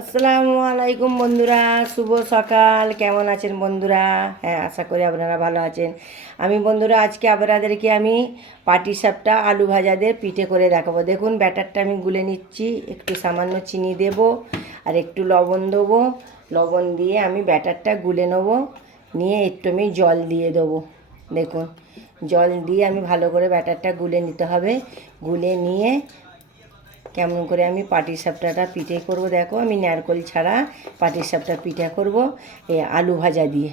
আসসালামু আলাইকুম বন্ধুরা, শুভ সকাল। কেমন আছেন বন্ধুরা? হ্যাঁ, আশা করি আপনারা ভালো আছেন। বন্ধুরা আজকে আপনাদেরকে আমি পাটিসাপটা আলু ভাজা দিয়ে পিঠে করে দেখাবো। দেখুন ব্যাটারটা আমি গুলে নিচ্ছি, একটু সামান্য চিনি দেব আর একটু লবণ দেবো। লবণ দিয়ে আমি ব্যাটারটা গুলে নেবো, নিয়ে একটু আমি জল দিয়ে দেবো। দেখুন জল দিয়ে আমি ভালো করে ব্যাটারটা গুলে নিতে হবে। গুলে নিয়ে কেমন করে আমি পাটিসাপটাটা পিঠে করব, দেখো আমি নারকেল ছাড়া পাটিসাপটা পিঠা করব এই আলু ভাজা দিয়ে।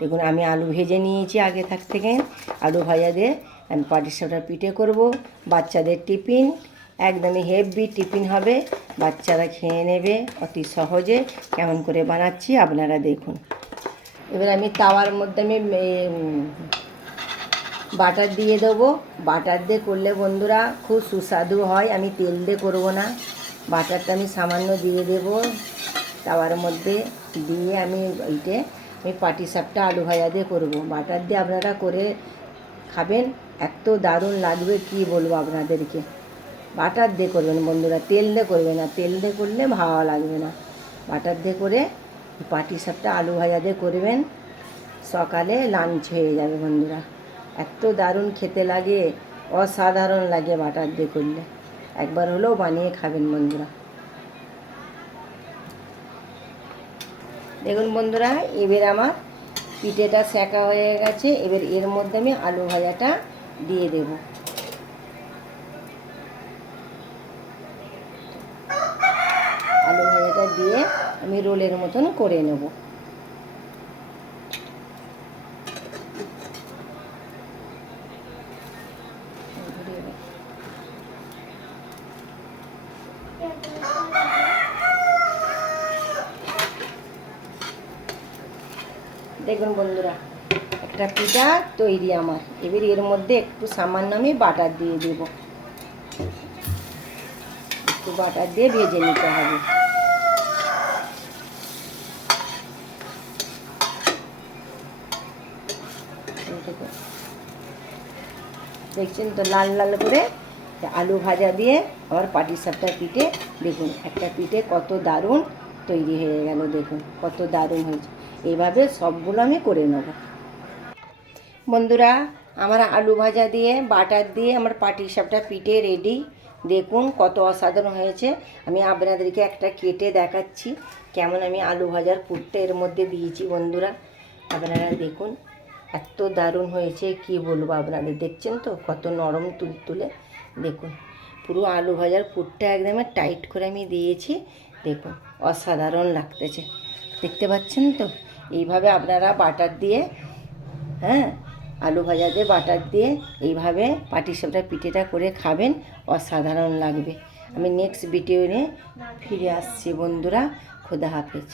দেখুন আমি আলু ভেজে নিয়েছি আগে থেকে। আলু ভাজা দিয়ে আমি পাটিসাপটা পিঠে করব। বাচ্চাদের টিফিন একদমই হেভি টিফিন হবে, বাচ্চারা খেয়ে নেবে অতি সহজে। কেমন করে বানাচ্ছি আপনারা দেখুন। এবার আমি তাওয়ার মধ্যে আমি বাটার দিয়ে দেবো। বাটার দিয়ে করলে বন্ধুরা খুব সুস্বাদু হয়। আমি তেল দিয়ে করবো না, বাটারটা আমি সামান্য দিয়ে দেবো তাওয়ার মধ্যে। দিয়ে আমি পাটিসাপটা আলু ভাজা দিয়ে করবো। বাটার দিয়ে আপনারা করে খাবেন, এত দারুণ লাগবে কি বলবো আপনাদেরকে। বাটার দিয়ে করবেন বন্ধুরা, তেল দিয়ে করবে না, তেল দিয়ে করলে ভালো লাগবে না। বাটার দিয়ে করে পাটিসাপটা আলু ভাজা দিয়ে করবেন, সকালে লাঞ্চ হয়ে যাবে বন্ধুরা। এত দারুণ খেতে লাগে, অসাধারণ লাগে বাটার দিয়ে করলে। একবার হলেও বানিয়ে খাবেন বন্ধুরা। দেখুন বন্ধুরা, এবার আমার পিঠেটা সেঁকা হয়ে গেছে। এবার এর মধ্যে আমি আলু ভাজাটা দিয়ে দেব। আলু ভাজাটা দিয়ে আমি রোলের মতন করে নেব। দেখুন বন্ধুরা, একটা পিঠা তৈরি আমার। এবার এর মধ্যে একটু সামান্য আমি বাটার দিয়ে দেব। একটু বাটার দিয়ে ভেজে নিতে হবে। দেখছেন তো লাল লাল করে আলু ভাজা দিয়ে আমার পাটিসাপটা পিঠে। দেখুন একটা পিঠে কত দারুণ তৈরি হয়ে গেল, দেখুন কত দারুণ হয়েছে। এইভাবে সবগুলো আমি করে নেব বন্ধুরা। আমার আলু ভাজা দিয়ে বাটার দিয়ে আমার পাটিসাপটা পিঠে রেডি। দেখুন কত অসাধারণ হয়েছে। আমি আপনাদেরকে একটা কেটে দেখাচ্ছি কেমন আমি আলু ভাজার পুরটা এর মধ্যে দিয়েছি বন্ধুরা। আপনারা দেখুন এত দারুণ হয়েছে কি বলবো আপনাদের। দেখছেন তো কত নরম তুলতুলে। দেখুন পুরো আলু ভাজার পুরটা একদম টাইট করে আমি দিয়েছি। দেখুন অসাধারণ লাগতেছে, দেখতে পাচ্ছেন তো। এইভাবে আপনারা বাটার দিয়ে, হ্যাঁ আলু ভাজা দিয়ে বাটার দিয়ে এইভাবে পাটিসাপটা পিঠেটা করে খাবেন, অসাধারণ লাগবে। আমি নেক্সট ভিডিও নিয়ে ফিরে আসছি বন্ধুরা। খোদা হাফেজ।